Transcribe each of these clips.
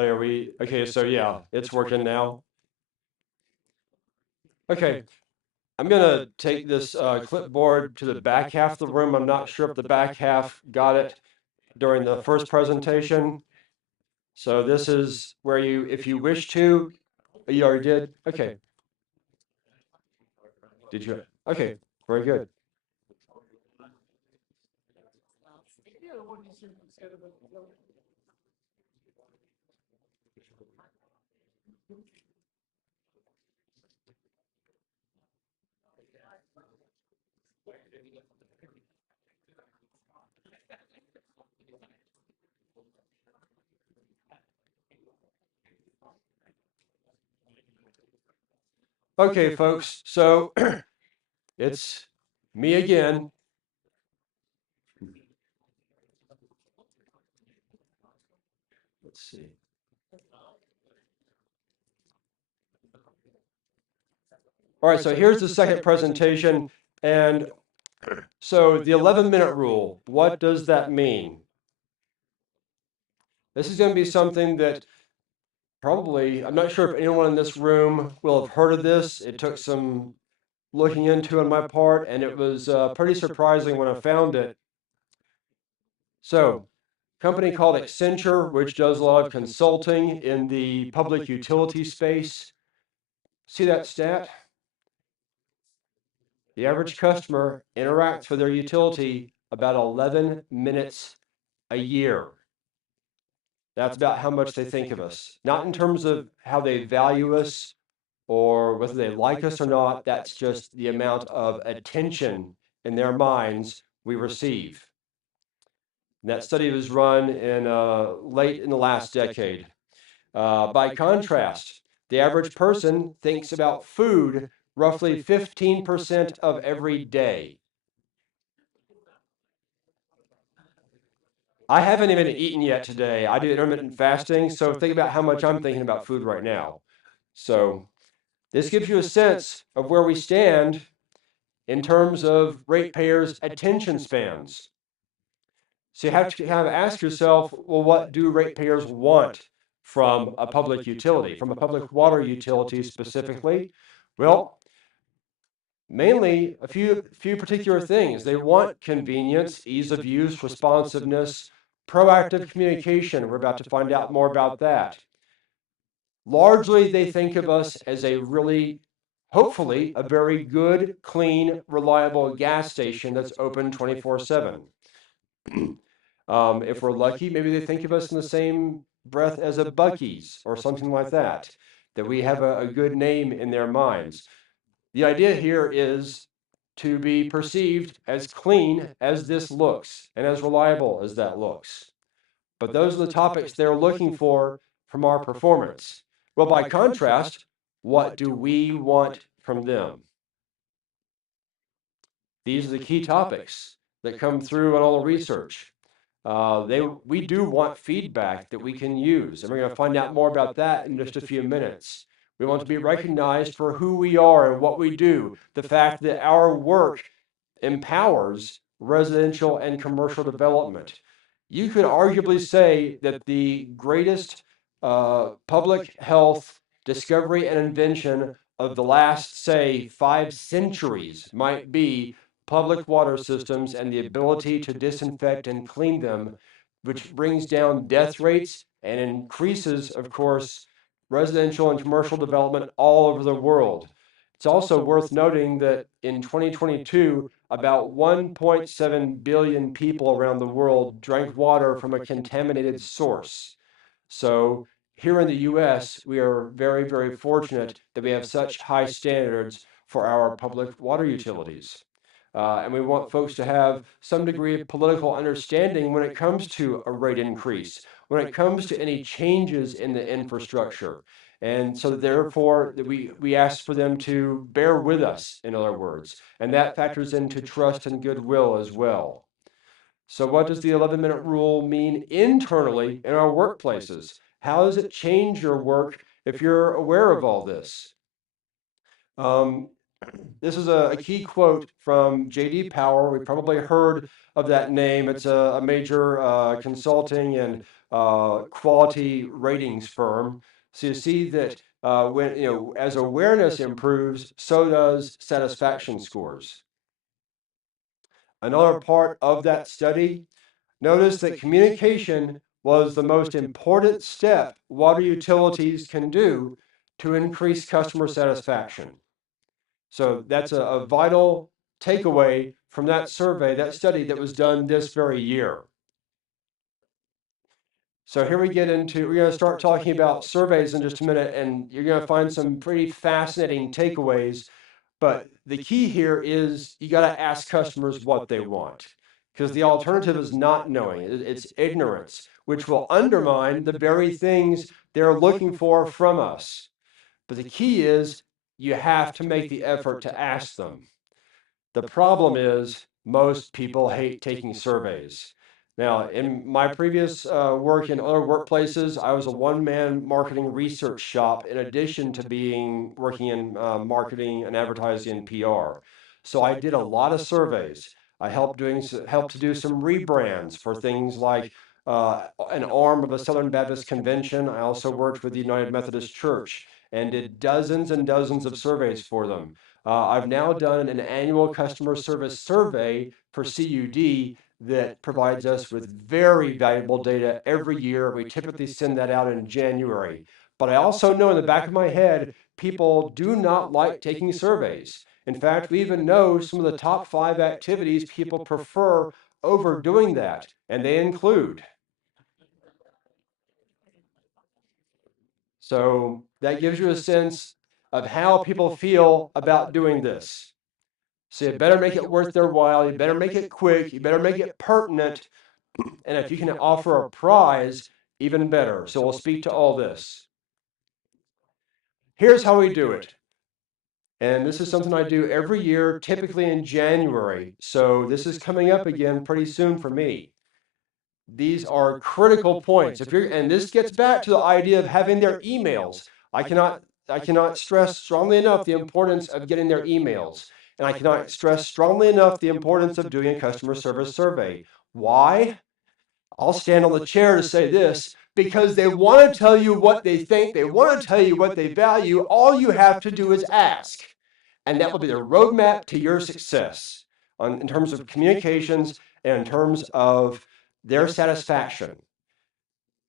Are we, okay, so yeah, it's working now. Okay, I'm gonna take this clipboard to the back half of the room. I'm not sure if the back half got it during the first presentation. So this is where you, if you wish to, you already did? Okay. Did you? Okay, very good. Okay, folks, so it's me again. Let's see. All right, so here's the second presentation. And so the 11-minute rule, what does that mean? This is going to be something that probably, I'm not sure if anyone in this room will have heard of this. It took some looking into on my part, and it was pretty surprising when I found it. So, company called Accenture, which does a lot of consulting in the public utility space. See that stat? The average customer interacts with their utility about 11 minutes a year. That's about how much they think of us. Not in terms of how they value us or whether they like us or not. That's just the amount of attention in their minds we receive. And that study was run in late in the last decade. By contrast, the average person thinks about food roughly 15% of every day. I haven't even eaten yet today. I do intermittent fasting, so think about how much I'm thinking about food right now. So this gives you a sense of where we stand in terms of ratepayers' attention spans. So you have to kind of ask yourself, well, what do ratepayers want from a public utility, from a public water utility specifically? Well, mainly a few particular things. They want convenience, ease of use, responsiveness, proactive communication. We're about to find out more about that. Largely, they think of us as a really, hopefully, a very good, clean, reliable gas station that's open 24/7. If we're lucky, maybe they think of us in the same breath as a Buc-ee's or something like that, that we have a good name in their minds. The idea here is to be perceived as clean as this looks and as reliable as that looks. But those are the topics they're looking for from our performance. Well, by contrast, what do we want from them? These are the key topics that come through in all the research. We do want feedback that we can use, and we're going to find out more about that in just a few minutes. We want to be recognized for who we are and what we do, the fact that our work empowers residential and commercial development. You could arguably say that the greatest public health discovery and invention of the last, say, 5 centuries might be public water systems and the ability to disinfect and clean them, which brings down death rates and increases, of course, residential and commercial development all over the world. It's also worth noting that in 2022, about 1.7 billion people around the world drank water from a contaminated source. So here in the US, we are very, very fortunate that we have such high standards for our public water utilities. And we want folks to have some degree of political understanding when it comes to a rate increase, when it comes to any changes in the infrastructure. And so therefore, we ask for them to bear with us, in other words. And that factors into trust and goodwill as well. So what does the 11-minute rule mean internally in our workplaces? How does it change your work if you're aware of all this? This is a key quote from J.D. Power. We probably heard of that name. It's a major consulting and quality ratings firm. So you see that when as awareness improves, so does satisfaction scores. Another part of that study, notice that communication was the most important step water utilities can do to increase customer satisfaction. So that's a vital takeaway from that survey, that study that was done this very year. So here we get into, we're going to start talking about surveys in just a minute, and you're going to find some pretty fascinating takeaways. But the key here is you got to ask customers what they want, because the alternative is not knowing. It's ignorance, which will undermine the very things they're looking for from us. But the key is you have to make the effort to ask them. The problem is most people hate taking surveys. Now, in my previous work in other workplaces, I was a one-man marketing research shop in addition to being working in marketing and advertising and PR. So I did a lot of surveys. I helped to do some rebrands for things like an arm of a Southern Baptist convention. I also worked with the United Methodist Church and did dozens and dozens of surveys for them. I've now done an annual customer service survey for CUD that provides us with very valuable data every year. We typically send that out in January. But I also know in the back of my head, people do not like taking surveys. In fact, we even know some of the top 5 activities people prefer over doing that, and they include. So that gives you a sense of how people feel about doing this. So you better make it worth their while. You better make it quick. You better make it pertinent. And if you can offer a prize, even better. So we'll speak to all this. Here's how we do it. And this is something I do every year, typically in January. So this is coming up again pretty soon for me. These are critical points. And this gets back to the idea of having their emails. I cannot stress strongly enough the importance of getting their emails. And I cannot stress strongly enough the importance of doing a customer service survey. Why? I'll stand on the chair to say this, because they want to tell you what they think, they want to tell you what they value. All you have to do is ask. And that will be the roadmap to your success in terms of communications and in terms of their satisfaction.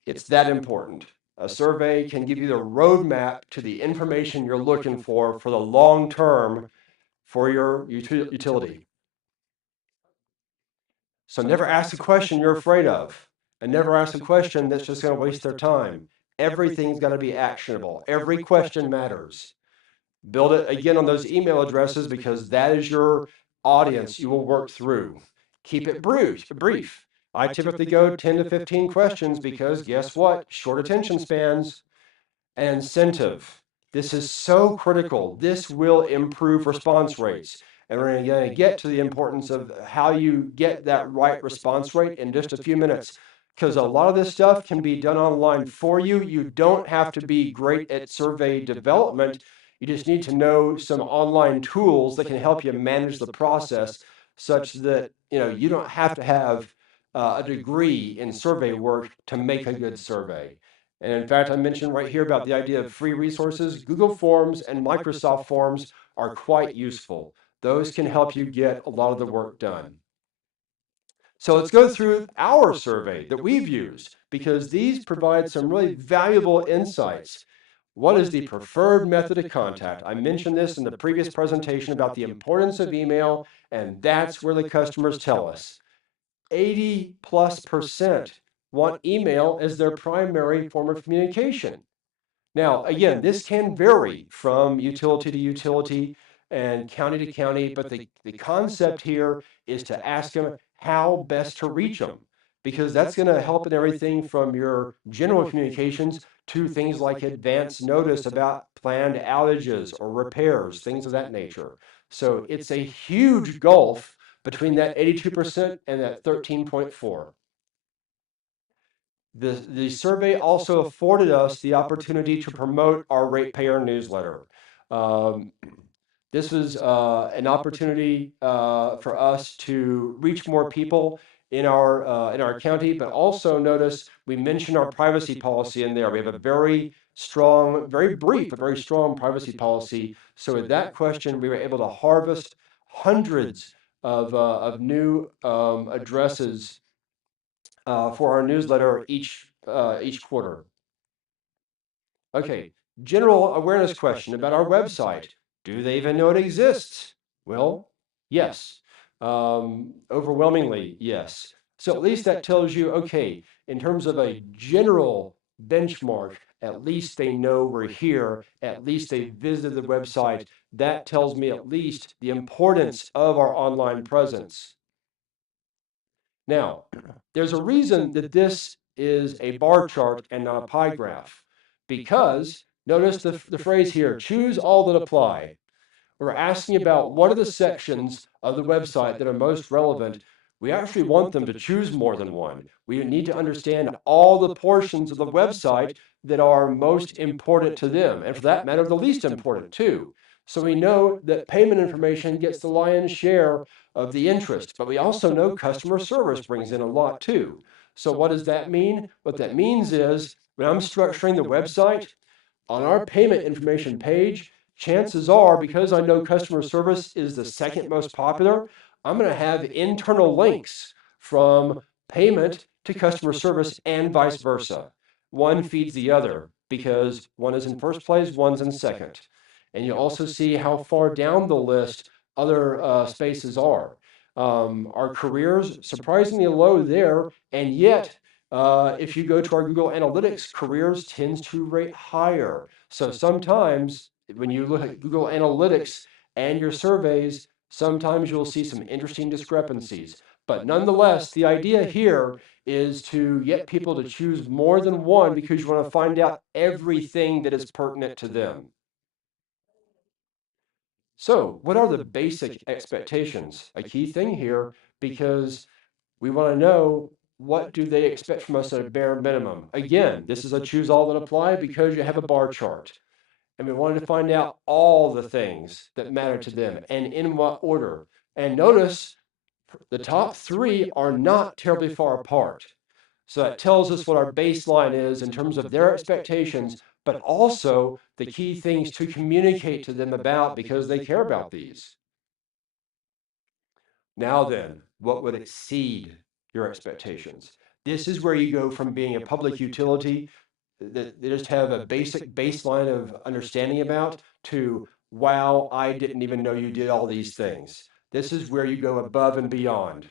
It's that important. A survey can give you the roadmap to the information you're looking for the long term for your utility. So never ask a question you're afraid of, and never ask a question that's just going to waste their time. Everything's got to be actionable. Every question matters. Build it again on those email addresses because that is your audience you will work through. Keep it brief. I typically go 10 to 15 questions because guess what? Short attention spans. And incentive. This is so critical. This will improve response rates. And we're going to get to the importance of how you get that right response rate in just a few minutes. Because a lot of this stuff can be done online for you. You don't have to be great at survey development. You just need to know some online tools that can help you manage the process such that you don't have to have a degree in survey work to make a good survey. And in fact, I mentioned right here about the idea of free resources. Google Forms and Microsoft Forms are quite useful. Those can help you get a lot of the work done. So let's go through our survey that we've used because these provide some really valuable insights. What is the preferred method of contact? I mentioned this in the previous presentation about the importance of email, and that's where the customers tell us. 80+% want email as their primary form of communication. Now, again, this can vary from utility to utility and county to county, but the concept here is to ask them how best to reach them, because that's going to help in everything from your general communications to things like advance notice about planned outages or repairs, things of that nature. So it's a huge gulf between that 82% and that 13.4. The survey also afforded us the opportunity to promote our ratepayer newsletter. Um, This was an opportunity for us to reach more people in our county, but also notice we mentioned our privacy policy in there. We have a very strong, very brief, but very strong privacy policy. So with that question, we were able to harvest hundreds of new addresses for our newsletter each quarter. Okay, general awareness question about our website. Do they even know it exists? Well, yes. Overwhelmingly, yes. So at least that tells you, okay, in terms of a general benchmark, at least they know we're here. At least they visited the website. That tells me at least the importance of our online presence. Now, there's a reason that this is a bar chart and not a pie graph, because notice the phrase here, choose all that apply. We're asking about what are the sections of the website that are most relevant. We actually want them to choose more than one. We need to understand all the portions of the website that are most important to them, and for that matter, the least important too. So we know that payment information gets the lion's share of the interest, but we also know customer service brings in a lot too. So what does that mean? What that means is when I'm structuring the website, on our payment information page, chances are, because I know customer service is the second most popular, I'm going to have internal links from payment to customer service and vice versa. One feeds the other because one is in first place, one's in second. And you also see how far down the list other spaces are. Our careers surprisingly low there, and yet if you go to our Google Analytics, careers tends to rate higher. So sometimes when you look at Google Analytics and your surveys, sometimes you'll see some interesting discrepancies. But nonetheless, the idea here is to get people to choose more than one because you want to find out everything that is pertinent to them. So, what are the basic expectations? A key thing here, because we want to know what do they expect from us at a bare minimum. Again, this is a choose all that apply because you have a bar chart. And we wanted to find out all the things that matter to them and in what order. And notice the top three are not terribly far apart. So that tells us what our baseline is in terms of their expectations, but also the key things to communicate to them about because they care about these. Now then, what would exceed your expectations? This is where you go from being a public utility that they just have a basic baseline of understanding about to, wow, I didn't even know you did all these things. This is where you go above and beyond.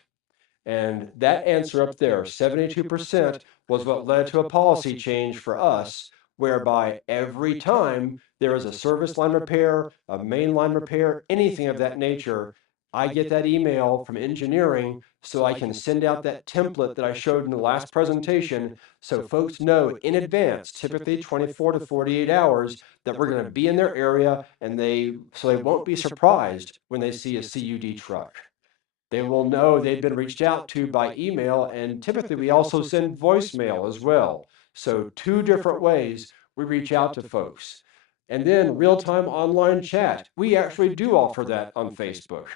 And that answer up there, 72%, was what led to a policy change for us, whereby every time there is a service line repair, a main line repair, anything of that nature, I get that email from engineering so I can send out that template that I showed in the last presentation so folks know in advance, typically 24 to 48 hours, that we're going to be in their area and so they won't be surprised when they see a CUD truck. They will know they've been reached out to by email, and typically we also send voicemail as well. So two different ways we reach out to folks. And then real-time online chat. We actually do offer that on Facebook.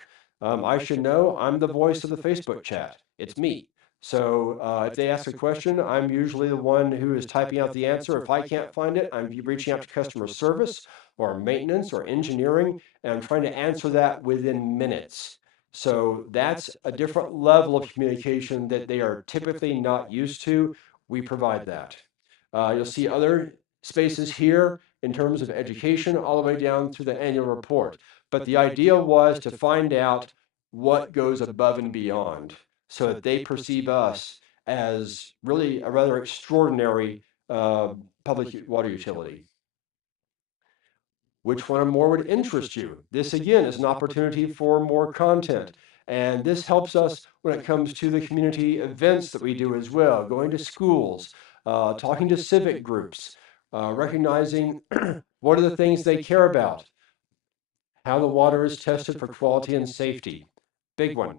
I should know I'm the voice of the Facebook chat. It's me. So if they ask a question, I'm usually the one who is typing out the answer. If I can't find it, I'm reaching out to customer service or maintenance or engineering, and I'm trying to answer that within minutes. So that's a different level of communication that they are typically not used to. We provide that. You'll see other spaces here in terms of education all the way down through the annual report. But the idea was to find out what goes above and beyond so that they perceive us as really a rather extraordinary public water utility. Which one or more would interest you? This again is an opportunity for more content. And this helps us when it comes to the community events that we do as well, going to schools, talking to civic groups, recognizing what are the things they care about, how the water is tested for quality and safety. Big one.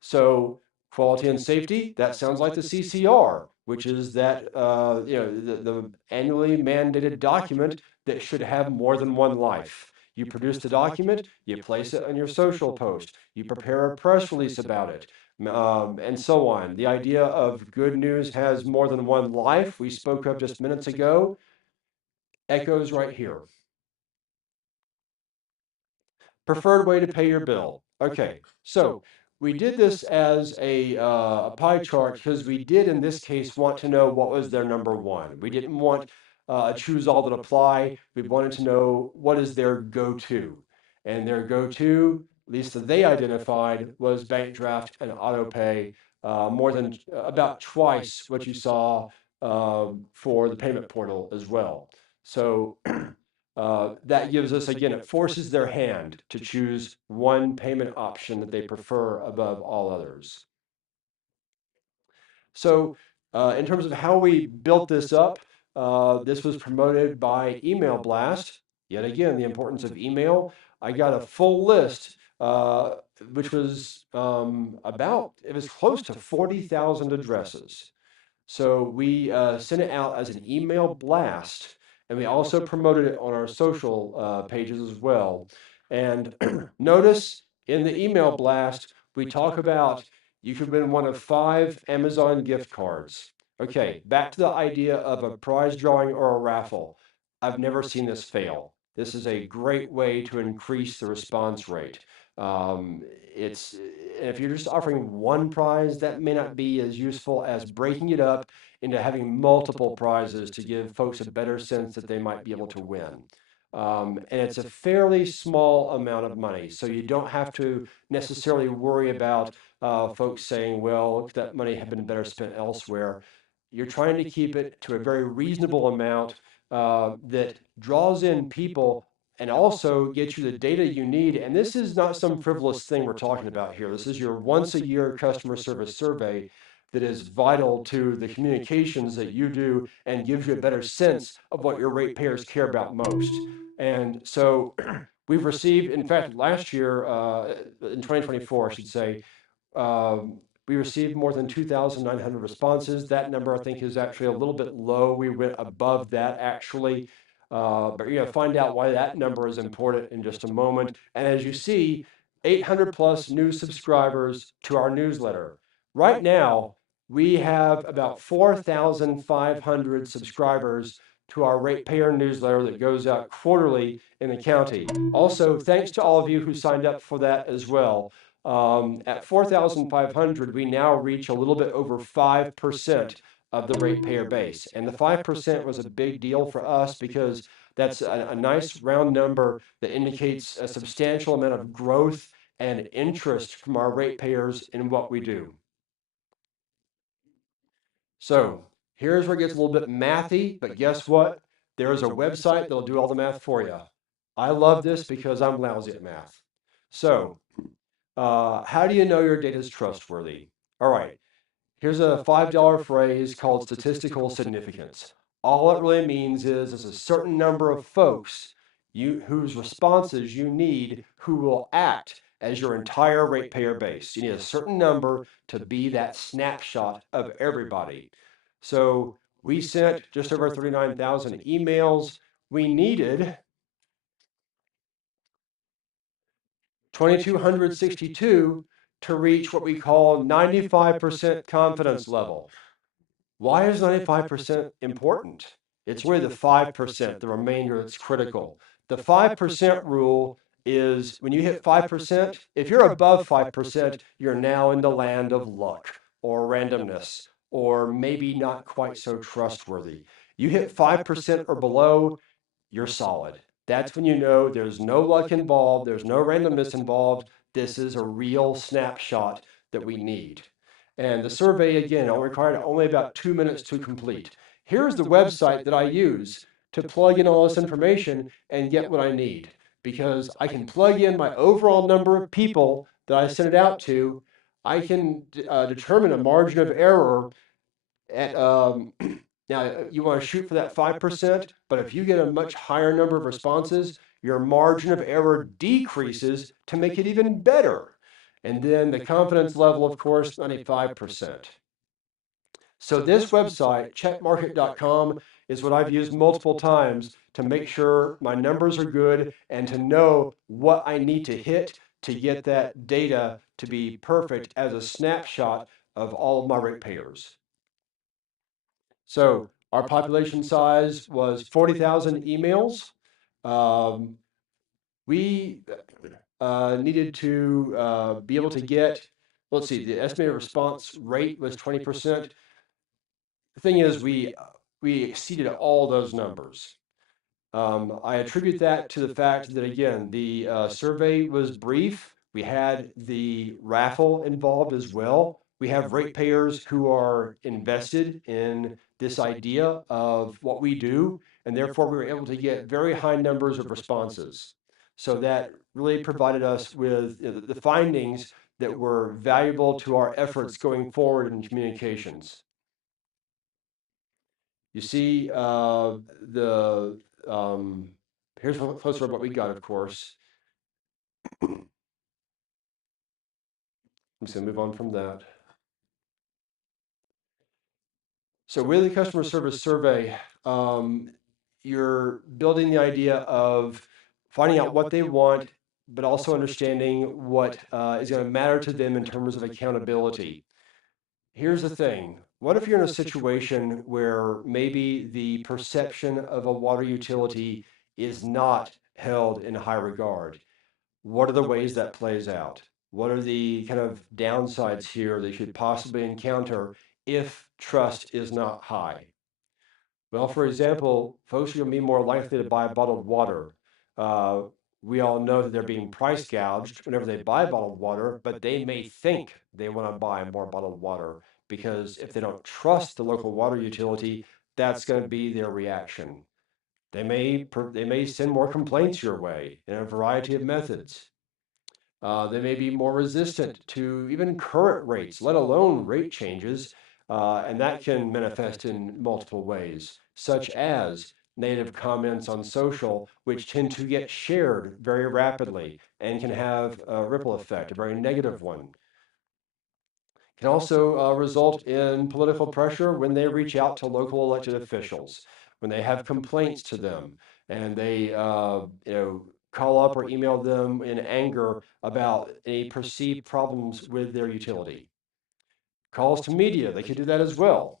So quality and safety, that sounds like the CCR, which is that the annually mandated document that should have more than one life. You produce the document, you place it on your social post, you prepare a press release about it, and so on. The idea of good news has more than one life, we spoke of just minutes ago, echoes right here. Preferred way to pay your bill. Okay, so we did this as a pie chart because we did in this case want to know what was their number one. We didn't want a choose all that apply. We wanted to know what is their go-to. And their go-to, at least that they identified, was bank draft and auto pay, more than about twice what you saw for the payment portal as well. So that gives us, again, it forces their hand to choose one payment option that they prefer above all others. So in terms of how we built this up, this was promoted by email blast. Yet again, the importance of email. I got a full list, which was it was close to 40,000 addresses. So we sent it out as an email blast, and we also promoted it on our social pages as well. And notice in the email blast, we talk about you could win one of 5 Amazon gift cards. Okay, back to the idea of a prize drawing or a raffle. I've never seen this fail. This is a great way to increase the response rate. Um, it's if you're just offering one prize, that may not be as useful as breaking it up into having multiple prizes to give folks a better sense that they might be able to win. And it's a fairly small amount of money, so you don't have to necessarily worry about folks saying, well, that money had been better spent elsewhere. You're trying to keep it to a very reasonable amount that draws in people and also get you the data you need. And this is not some frivolous thing we're talking about here. This is your once a year customer service survey that is vital to the communications that you do and gives you a better sense of what your ratepayers care about most. And so we've received, in fact, last year, in 2024, I should say, we received more than 2,900 responses. That number, I think, is actually a little bit low. We went above that, actually. But you're going to find out why that number is important in just a moment. And as you see, 800 plus new subscribers to our newsletter. Right now, we have about 4,500 subscribers to our ratepayer newsletter that goes out quarterly in the county. Also, thanks to all of you who signed up for that as well. At 4,500, we now reach a little bit over 5% of the ratepayer base. And the 5% was a big deal for us because that's a nice round number that indicates a substantial amount of growth and interest from our ratepayers in what we do. So here's where it gets a little bit mathy, but guess what? There is a website that'll do all the math for you. I love this because I'm lousy at math. So how do you know your data is trustworthy? All right, here's a $5 phrase called statistical significance. All it really means is there's a certain number of folks whose responses you need who will act as your entire ratepayer base. You need a certain number to be that snapshot of everybody. So we sent just over 39,000 emails. We needed 2,262 to reach what we call 95% confidence level. Why is 95% important? It's really the 5%, the remainder that's critical. The 5% rule is when you hit 5%, if you're above 5%, you're now in the land of luck or randomness, or maybe not quite so trustworthy. You hit 5% or below, you're solid. That's when you know there's no luck involved, there's no randomness involved. This is a real snapshot that we need. And the survey, again, required only about 2 minutes to complete. Here's the website that I use to plug in all this information and get what I need, because I can plug in my overall number of people that I sent it out to. I can determine a margin of error at, now you want to shoot for that 5%, but if you get a much higher number of responses, your margin of error decreases to make it even better. And then the confidence level, of course, 95%. So this website, checkmarket.com, is what I've used multiple times to make sure my numbers are good and to know what I need to hit to get that data to be perfect as a snapshot of all of my ratepayers. So our population size was 40,000 emails. We needed to be able to get, let's see, the estimated response rate was 20%. The thing is, we exceeded all those numbers. I attribute that to the fact that, again, the survey was brief. We had the raffle involved as well. We have ratepayers who are invested in this idea of what we do, and therefore we were able to get very high numbers of responses. So that really provided us with the findings that were valuable to our efforts going forward in communications. You see the here's a closer of what we got, of course. I'm just gonna move on from that. So with the customer service survey, you're building the idea of finding out what they want, but also understanding what is going to matter to them in terms of accountability. Here's the thing. What if you're in a situation where maybe the perception of a water utility is not held in high regard? What are the ways that plays out? What are the kind of downsides here that you could possibly encounter if trust is not high? Well, for example, folks are going to be more likely to buy bottled water. Uh, we all know that they're being price gouged whenever they buy bottled water, but they may think they want to buy more bottled water because if they don't trust the local water utility, that's going to be their reaction. They may send more complaints your way in a variety of methods. They may be more resistant to even current rates, let alone rate changes, and that can manifest in multiple ways, such as negative comments on social, which tend to get shared very rapidly and can have a ripple effect, a very negative one. Can also result in political pressure when they reach out to local elected officials, when they have complaints to them, and they call up or email them in anger about any perceived problems with their utility. Calls to media, they could do that as well.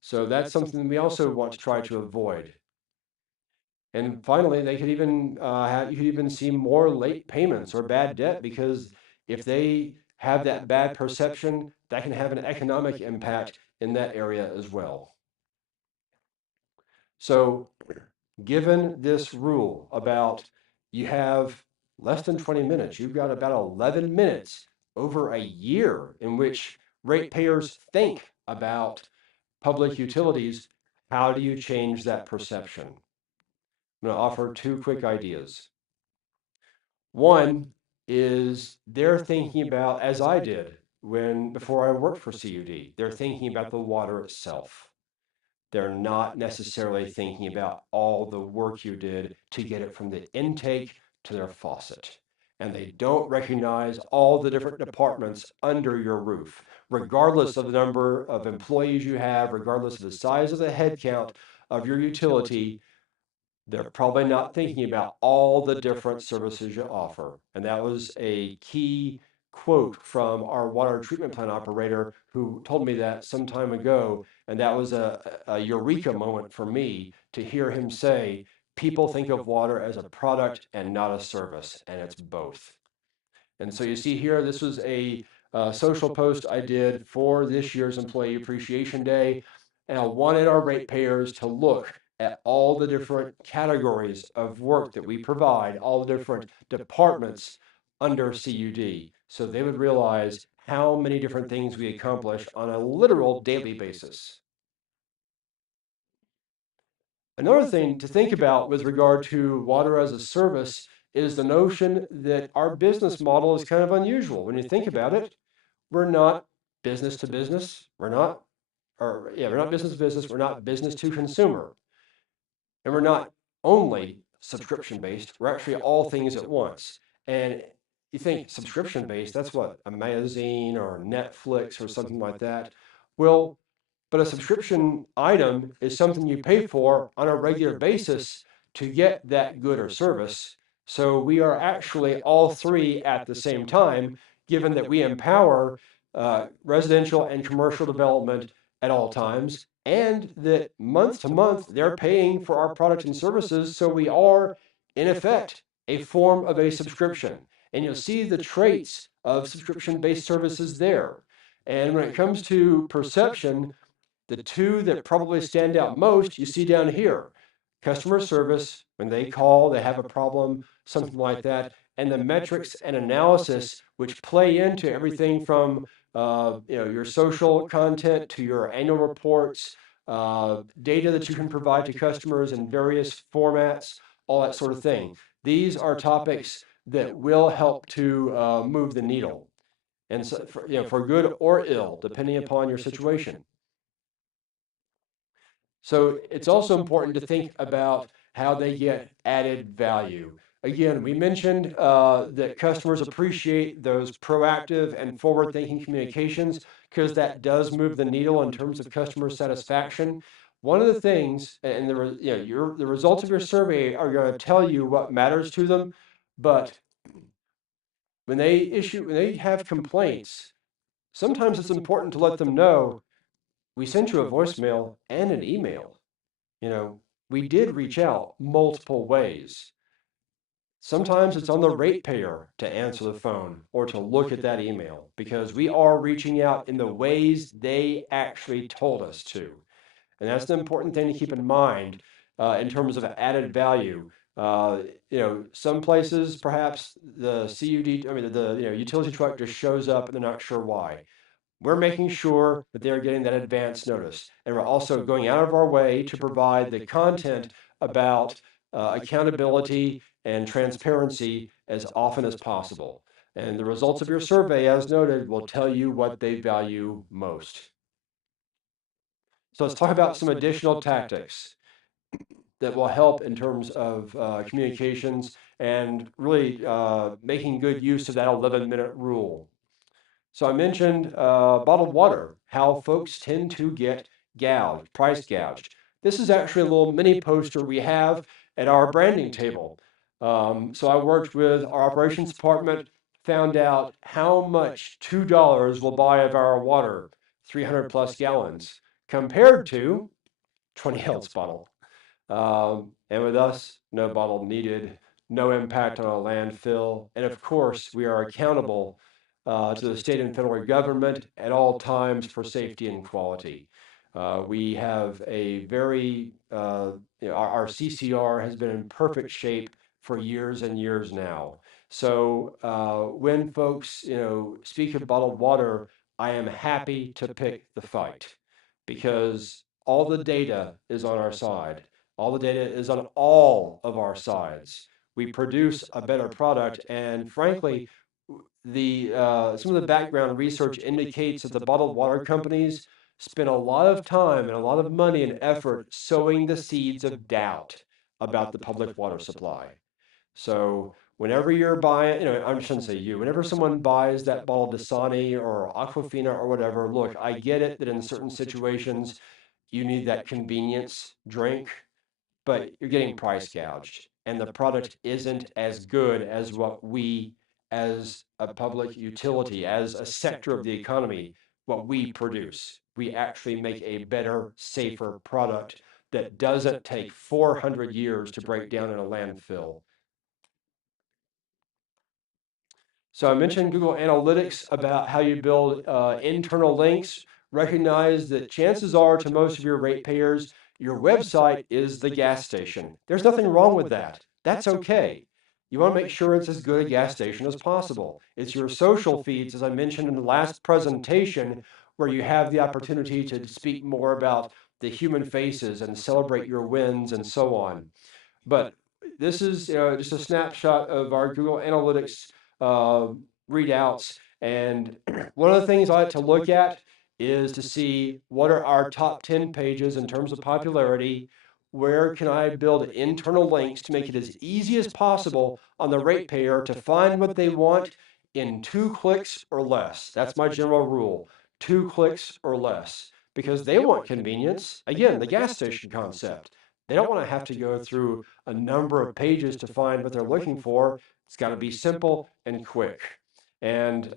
So that's something we also want to try to avoid. And finally, they could even you could even see more late payments or bad debt because if they have that bad perception, that can have an economic impact in that area as well. So, given this rule about you have less than 20 minutes, you've got about 11 minutes over a year in which ratepayers think about public utilities. How do you change that perception? I'm going to offer two quick ideas. One is they're thinking about, as I did before I worked for CUD, they're thinking about the water itself. They're not necessarily thinking about all the work you did to get it from the intake to their faucet. And they don't recognize all the different departments under your roof, regardless of the number of employees you have, regardless of the size of the headcount of your utility. They're probably not thinking about all the different services you offer. And that was a key quote from our water treatment plant operator who told me that some time ago. And that was a eureka moment for me to hear him say, people think of water as a product and not a service, and it's both. And so you see here, this was a social post I did for this year's Employee Appreciation Day. And I wanted our ratepayers to look at all the different categories of work that we provide, all the different departments under CUD, so they would realize how many different things we accomplish on a literal daily basis. Another thing to think about with regard to water as a service is the notion that our business model is kind of unusual. When you think about it, we're not business to business. We're not business to business. We're not business to consumer. And we're not only subscription based, we're actually all things at once. And you think subscription based, that's what, a magazine or Netflix or something like that. Well, but a subscription item is something you pay for on a regular basis to get that good or service. So we are actually all three at the same time, given that we empower residential and commercial development at all times, and that month to month they're paying for our products and services. So we are, in effect, a form of a subscription. And you'll see the traits of subscription-based services there. And when it comes to perception, the two that probably stand out most, you see down here. Customer service, when they call, they have a problem, something like that, and the metrics and analysis, which play into everything from your social content to your annual reports, data that you can provide to customers in various formats, all that sort of thing. These are topics that will help to move the needle, and so for good or ill, depending upon your situation. So it's also important to think about how they get added value. Again, we mentioned that customers appreciate those proactive and forward-thinking communications because that does move the needle in terms of customer satisfaction. One of the things, and the results of your survey are going to tell you what matters to them, but when they have complaints, sometimes it's important to let them know we sent you a voicemail and an email. You know, we did reach out multiple ways. Sometimes it's on the ratepayer to answer the phone or to look at that email because we are reaching out in the ways they actually told us to. And that's the important thing to keep in mind in terms of added value. Some places perhaps the CUD, the utility truck just shows up and they're not sure why. We're making sure that they're getting that advance notice. And we're also going out of our way to provide the content about accountability and transparency as often as possible. And the results of your survey, as noted, will tell you what they value most. So let's talk about some additional tactics that will help in terms of communications and really making good use of that 11-minute rule. So I mentioned bottled water, how folks tend to get gouged, price gouged. This is actually a little mini poster we have at our branding table. So I worked with our operations department, found out how much $2 will buy of our water, 300 plus gallons, compared to 20 ounce bottle. And with us, no bottle needed, no impact on a landfill, and of course, we are accountable to the state and federal government at all times for safety and quality. We have a very, our CCR has been in perfect shape for years and years now. So when folks, speak of bottled water, I am happy to pick the fight because all the data is on our side. All the data is on all of our sides. We produce a better product, and frankly, some of the background research indicates that the bottled water companies spend a lot of time and a lot of money and effort sowing the seeds of doubt about the public water supply. So whenever you're buying, I shouldn't say you, whenever someone buys that bottle of Dasani or Aquafina or whatever, look, I get it that in certain situations you need that convenience drink, but you're getting price gouged and the product isn't as good as what we as a public utility, as a sector of the economy, what we produce. We actually make a better, safer product that doesn't take 400 years to break down in a landfill. So I mentioned Google Analytics about how you build internal links. Recognize that chances are to most of your ratepayers, your website is the gas station. There's nothing wrong with that. That's okay. You want to make sure it's as good a gas station as possible. It's your social feeds, as I mentioned in the last presentation, where you have the opportunity to speak more about the human faces and celebrate your wins and so on. But this is just a snapshot of our Google Analytics readouts. And one of the things I like to look at is to see what are our top 10 pages in terms of popularity. Where can I build internal links to make it as easy as possible on the ratepayer to find what they want in 2 clicks or less? That's my general rule, 2 clicks or less. because they want convenience. Again, the gas station concept. They don't want to have to go through a number of pages to find what they're looking for. It's got to be simple and quick. And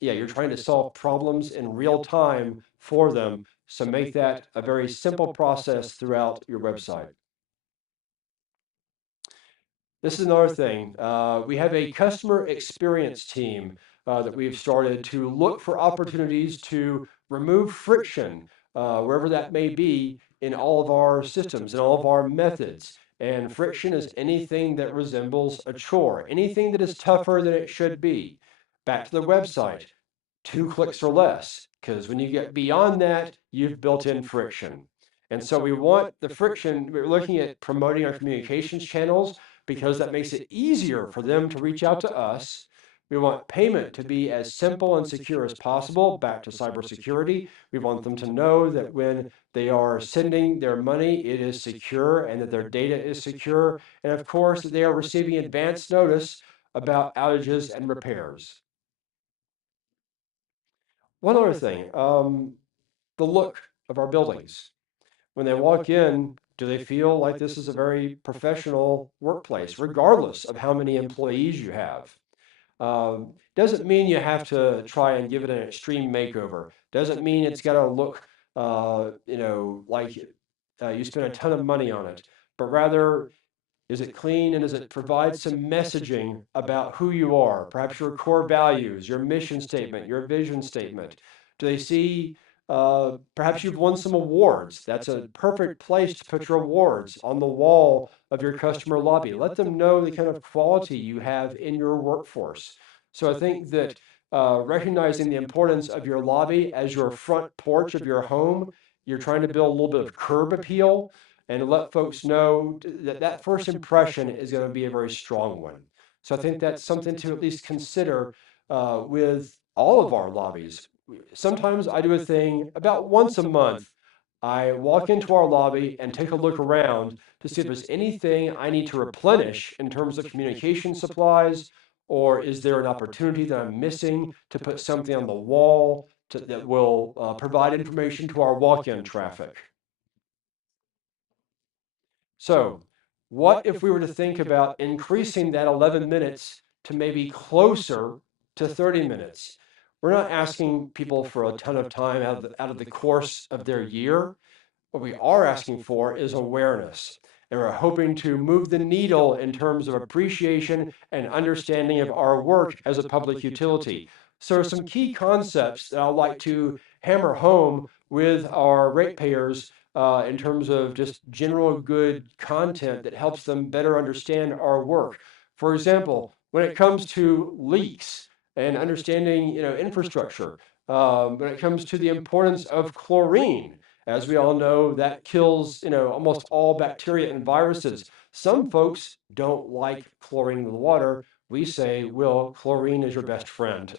yeah, you're trying to solve problems in real time for them. So make that a very simple process throughout your website. This is another thing. We have a customer experience team that we've started to look for opportunities to remove friction, wherever that may be, in all of our systems and all of our methods. And friction is anything that resembles a chore, anything that is tougher than it should be. Back to the website, 2 clicks or less, because when you get beyond that, you've built in friction. And so we want the friction, we're looking at promoting our communications channels because that makes it easier for them to reach out to us. We want payment to be as simple and secure as possible, back to cybersecurity. We want them to know that when they are sending their money, it is secure and that their data is secure. And of course, that they are receiving advance notice about outages and repairs. One other thing, the look of our buildings. When they walk in, do they feel like this is a very professional workplace, regardless of how many employees you have? Doesn't mean you have to try and give it an extreme makeover. Doesn't mean it's got to look, like you spent a ton of money on it, but rather, is it clean and does it provide some messaging about who you are? Perhaps your core values, your mission statement, your vision statement. Do they see, perhaps you've won some awards? That's a perfect place to put your awards on the wall of your customer lobby. Let them know the kind of quality you have in your workforce. So I think that recognizing the importance of your lobby as your front porch of your home, you're trying to build a little bit of curb appeal and to let folks know that that first impression is going to be a very strong one. So I think that's something to at least consider with all of our lobbies. Sometimes I do a thing about once a month. I walk into our lobby and take a look around to see if there's anything I need to replenish in terms of communication supplies, or is there an opportunity that I'm missing to put something on the wall that will provide information to our walk-in traffic. So, what if we were to think about increasing that 11 minutes to maybe closer to 30 minutes? We're not asking people for a ton of time out of the course of their year. What we are asking for is awareness. And we're hoping to move the needle in terms of appreciation and understanding of our work as a public utility. So, some key concepts that I'd like to hammer home with our ratepayers in terms of just general good content that helps them better understand our work. For example, when it comes to leaks and understanding, infrastructure, when it comes to the importance of chlorine, as we all know, that kills, almost all bacteria and viruses. Some folks don't like chlorine in the water. We say, well, chlorine is your best friend.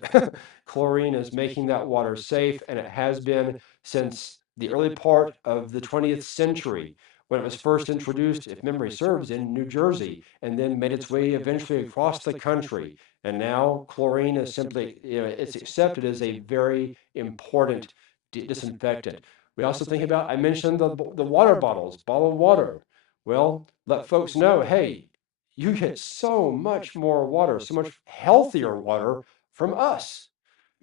Chlorine is making that water safe, and it has been since the early part of the 20th century when it was first introduced, if memory serves, in New Jersey, and then made its way eventually across the country. And now chlorine is simply, it's accepted as a very important disinfectant. We also think about, I mentioned the water bottles, bottled water. Well, let folks know, hey, you get so much more water, so much healthier water from us.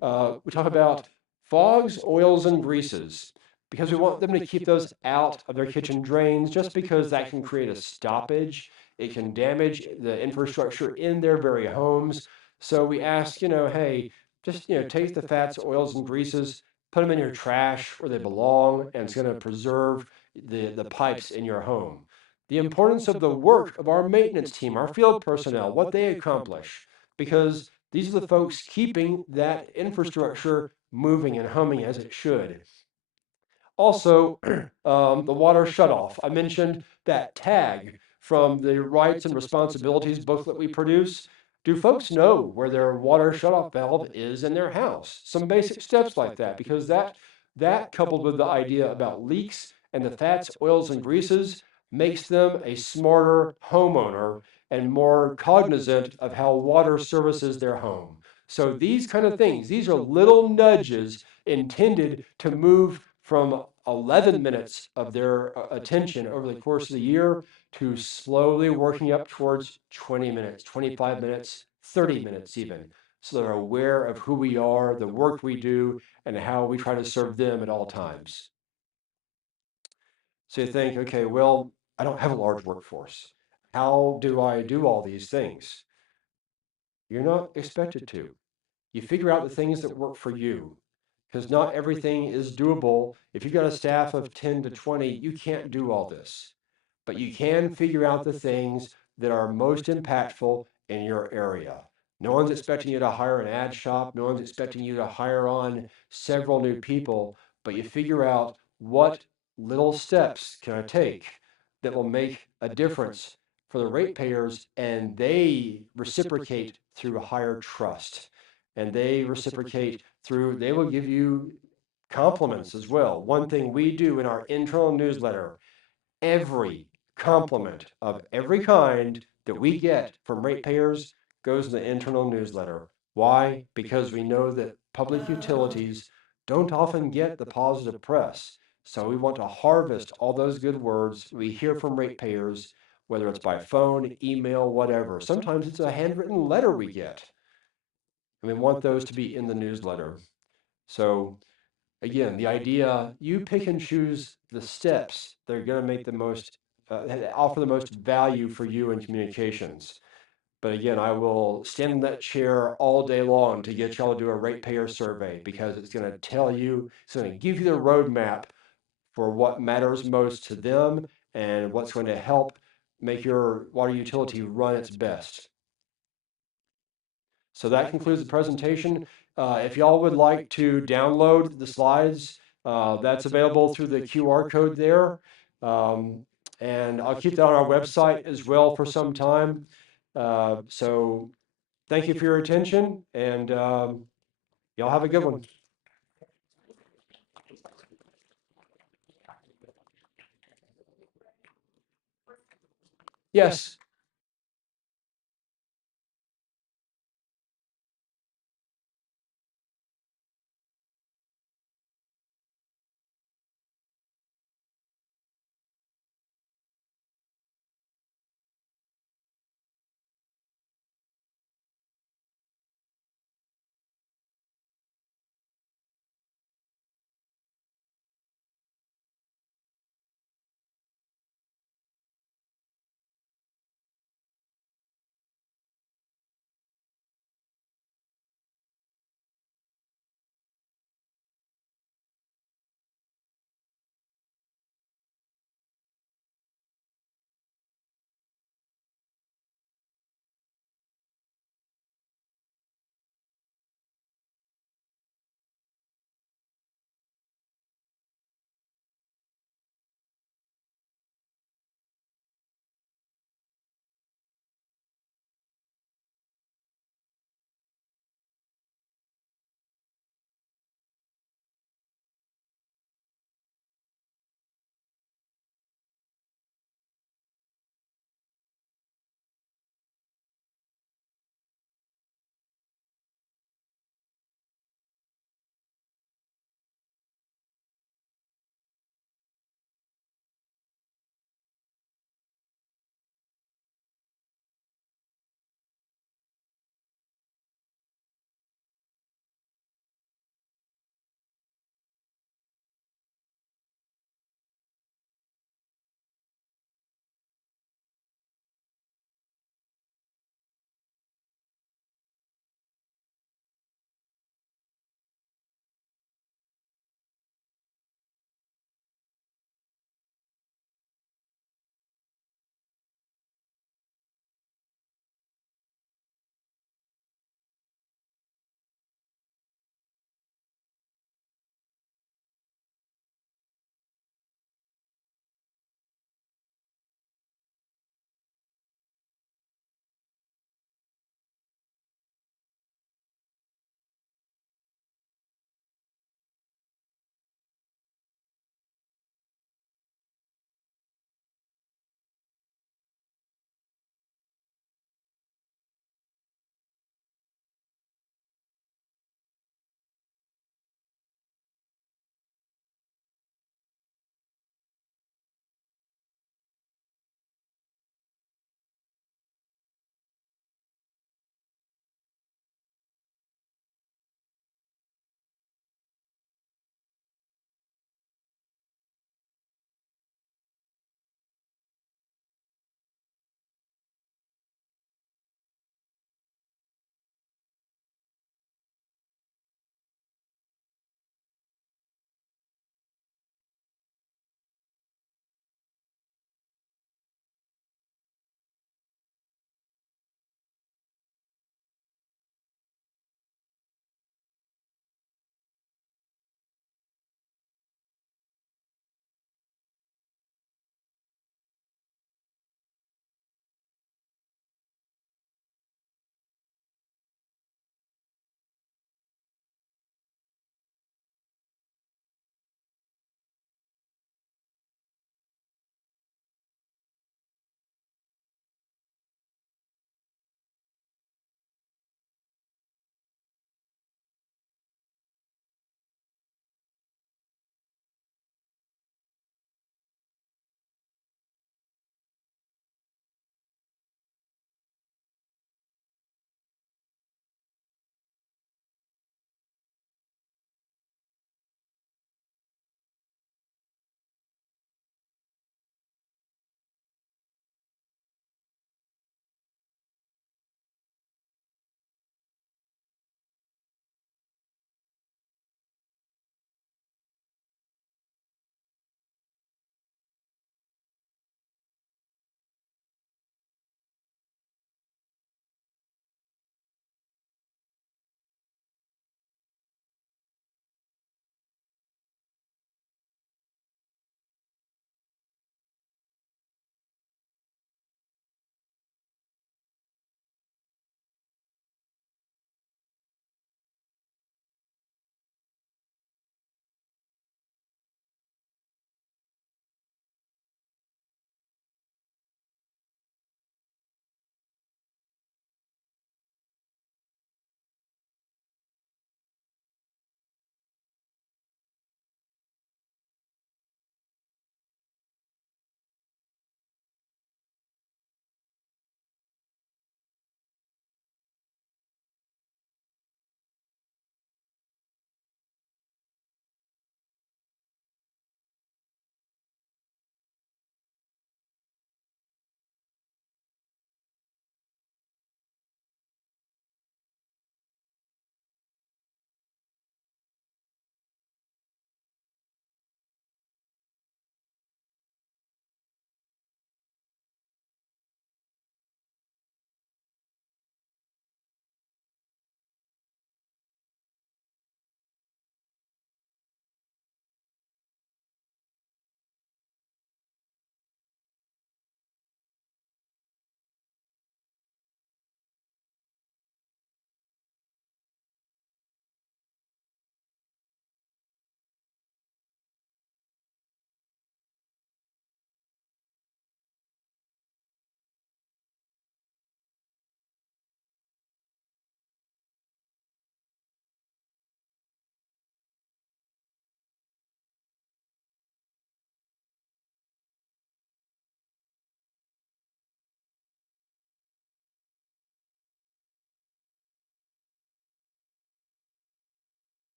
We talk about fogs, oils, and greases because we want them to keep those out of their kitchen drains just because that can create a stoppage. It can damage the infrastructure in their very homes. So we ask, hey, just, take the fats, oils, and greases, put them in your trash where they belong, and it's going to preserve the pipes in your home. The importance of the work of our maintenance team, our field personnel, what they accomplish, because these are the folks keeping that infrastructure moving and humming as it should. Also, the water shutoff. I mentioned that tag from the rights and responsibilities booklet we produce. Do folks know where their water shutoff valve is in their house? Some basic steps like that, because that coupled with the idea about leaks and the fats, oils, and greases makes them a smarter homeowner and more cognizant of how water services their home. So these kind of things, these are little nudges intended to move from 11 minutes of their attention over the course of the year to slowly working up towards 20 minutes, 25 minutes, 30 minutes even. So they're aware of who we are, the work we do, and how we try to serve them at all times. So you think, okay, well, I don't have a large workforce. How do I do all these things? You're not expected to. You figure out the things that work for you, because not everything is doable. If you've got a staff of 10 to 20, you can't do all this, but you can figure out the things that are most impactful in your area. No one's expecting you to hire an ad shop. No one's expecting you to hire on several new people, but you figure out what little steps can I take that will make a difference for the ratepayers, and they reciprocate through higher trust. And they reciprocate through, they will give you compliments as well. One thing we do in our internal newsletter, every compliment of every kind that we get from ratepayers goes in the internal newsletter. Why? Because we know that public utilities don't often get the positive press. So we want to harvest all those good words we hear from ratepayers, whether it's by phone, email, whatever. Sometimes it's a handwritten letter we get, and we want those to be in the newsletter. So again, the idea, you pick and choose the steps that are going to make the most, offer the most value for you in communications. But again, I will stand in that chair all day long to get y'all to do a ratepayer survey, because it's going to tell you, it's going to give you the roadmap for what matters most to them and what's going to help make your water utility run its best. So that concludes the presentation. If y'all would like to download the slides, that's available through the QR code there. And I'll keep that on our website as well for some time. So thank you for your attention, and y'all have a good one. Yes.